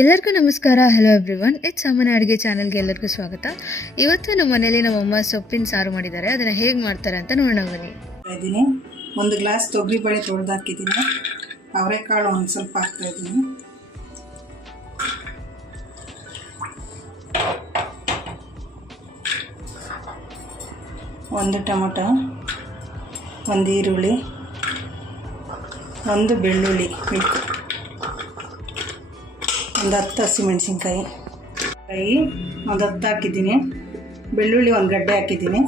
ಎಲ್ಲರಿಗೂ ನಮಸ್ಕಾರ. Hello everyone, it's ಸಾಮಾನ್ಯ ಅಡುಗೆ ಚಾನಲ್ಗೆ ಎಲ್ಲರಿಗೂ ಸ್ವಾಗತ. ಇವತ್ತು ನಮ್ಮ ಮನೇಲಿ ನಮ್ಮಮ್ಮ ಸೊಪ್ಪಿನ ಸಾರು ಮಾಡಿದ್ದಾರೆ. ಅದನ್ನು ಹೇಗೆ ಮಾಡ್ತಾರೆ ಅಂತ ನೋಡೋಣ ಬನ್ನಿ. ಇದ್ದೀನಿ 1 ಗ್ಲಾಸ್ ತೊಗರಿ ಬೇಳೆ ತೊಳೆದು ಹಾಕಿದ್ದೀನಿ. ಅವರೆಕಾಳು ಒಂದು ಸ್ವಲ್ಪ ಹಾಕ್ತಾಯಿದ್ದೀನಿ. ಒಂದು ಟೊಮೊಟೊ, ಒಂದು ಈರುಳ್ಳಿ, ಒಂದು ಬೆಳ್ಳುಳ್ಳಿ ಬೇಕು, ಒಂದು 10 ಹಸಿಮೆಣಸಿನ್ಕಾಯಿ ಒಂದು 10 ಹಾಕಿದ್ದೀನಿ. ಬೆಳ್ಳುಳ್ಳಿ ಒಂದು ಗಡ್ಡೆ ಹಾಕಿದ್ದೀನಿ.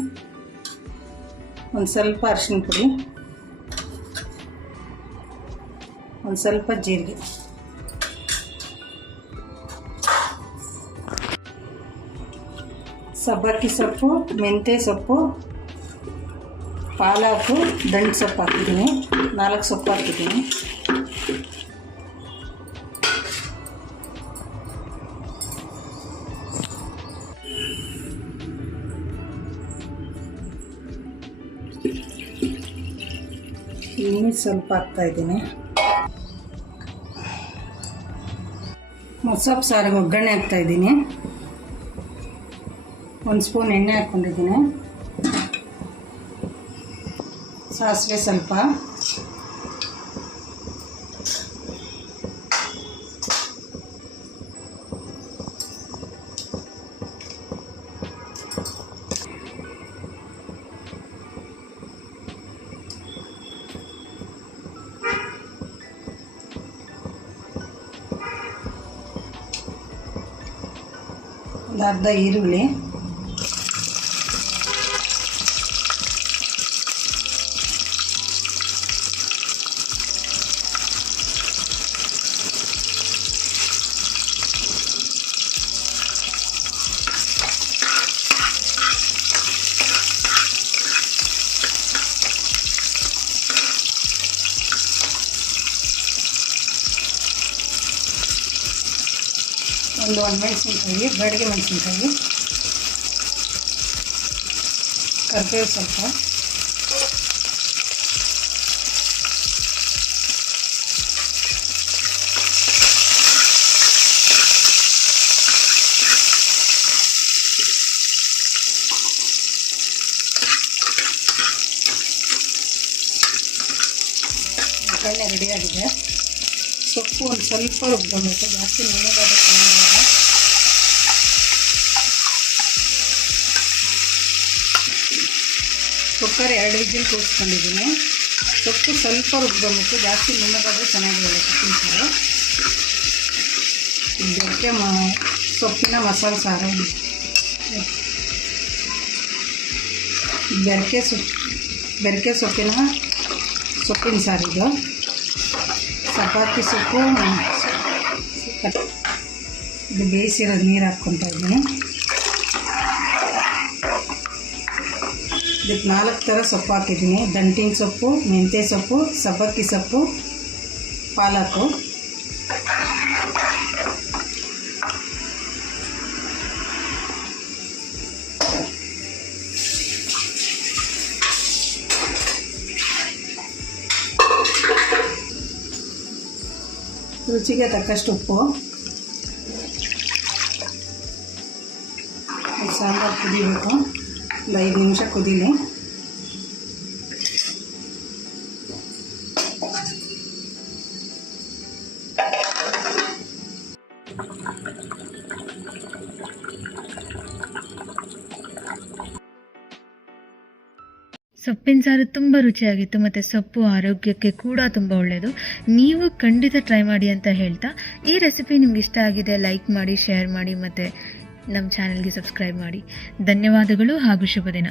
ಒಂದು ಸ್ವಲ್ಪ ಅರಿಶಿನ ಪುಡಿ, ಒಂದು ಸ್ವಲ್ಪ ಜೀರಿಗೆ, ಸಬ್ಬಕ್ಕಿ ಸೊಪ್ಪು, ಮೆಂತ್ಯ ಸೊಪ್ಪು, ಪಾಲಕು, ದಂಟು ಸೊಪ್ಪು ಹಾಕಿದ್ದೀನಿ. 4 ಸೊಪ್ಪು ಹಾಕಿದ್ದೀನಿ. ಇನ್ನೂ ಸ್ವಲ್ಪ ಹಾಕ್ತಾಯಿದ್ದೀನಿ. ಸೊಪ್ಪು ಸಾರಿಗೆ ಒಗ್ಗರಣೆ ಹಾಕ್ತಾಯಿದ್ದೀನಿ. 1 ಸ್ಪೂನ್ ಎಣ್ಣೆ ಹಾಕ್ಕೊಂಡಿದ್ದೀನಿ. ಸಾಸಿವೆ ಸ್ವಲ್ಪ, ಒಂದು ಅರ್ಧ ಈರುಳ್ಳಿ, ಒಂದು ಮೆಣಸಿನ್ಕಾಯಿ, ಬ್ಯಾಡಗಿ ಮೆಣಸಿನ್ಕಾಯಿ, ಕರಿಬೇವು ಸ್ವಲ್ಪ, ಒಗ್ಗರಣೆ ರೆಡಿಯಾಗಿದೆ. ಸೊಪ್ಪು ಒಂದು ಸ್ವಲ್ಪ ರುಬ್ಕೊಬೇಕು, ಜಾಸ್ತಿ ನುಣ್ಣಗಾದ್ರೆ ಚೆನ್ನಾಗಿಲ್ಲ. ಕುಕ್ಕರ್ 2 ವಿಜಿಲ್ ಕೂರಿಸ್ಕೊಂಡಿದ್ದೀನಿ. ಸೊಪ್ಪು ಸ್ವಲ್ಪ ರುಬ್ಕೊಬೇಕು, ಜಾಸ್ತಿ ನುಣ್ಣಗಾದ್ರೆ ಚೆನ್ನಾಗಿರಲ್ಲ ಸೊಪ್ಪಿನ ಸಾರು. ಇದಕ್ಕೆ ಸೊಪ್ಪಿನ ಮಸಾಲೆ ಸಾರು, ಬೆರಕೆ ಸೊಪ್ಪಿನ ಸಾರಿದು. ಸಬ್ಬಕ್ಕಿ ಸೊಪ್ಪು ಇದು ಬೇಯಿಸಿರೋದು ನೀರು ಹಾಕ್ಕೊತಾ ಇದ್ದೀನಿ. ಇದಕ್ಕೆ 4 ಥರ ಸೊಪ್ಪು ಹಾಕಿದ್ದೀನಿ. ದಂಟಿನ ಸೊಪ್ಪು, ಮೆಂತ್ಯ ಸೊಪ್ಪು, ಸಬ್ಬಕ್ಕಿ ಸೊಪ್ಪು, ಪಾಲಕು. ರುಚಿಗೆ ತಕ್ಕಷ್ಟು ಉಪ್ಪು. ಸಾಂಬಾರು ಕುದಿಬೇಕು, ಒಂದು 5 ನಿಮಿಷ ಕುದೀಲಿ. ಸೊಪ್ಪಿನ ಸಾರು ತುಂಬ ರುಚಿಯಾಗಿತ್ತು ಮತ್ತು ಸೊಪ್ಪು ಆರೋಗ್ಯಕ್ಕೆ ಕೂಡ ತುಂಬ ಒಳ್ಳೆಯದು. ನೀವು ಖಂಡಿತ ಟ್ರೈ ಮಾಡಿ ಅಂತ ಹೇಳ್ತಾ, ಈ ರೆಸಿಪಿ ನಿಮ್ಗೆ ಇಷ್ಟ ಆಗಿದೆ ಲೈಕ್ ಮಾಡಿ, ಶೇರ್ ಮಾಡಿ ಮತ್ತು ನಮ್ಮ ಚಾನಲ್ಗೆ ಸಬ್ಸ್ಕ್ರೈಬ್ ಮಾಡಿ. ಧನ್ಯವಾದಗಳು ಹಾಗೂ ಶುಭ ದಿನ.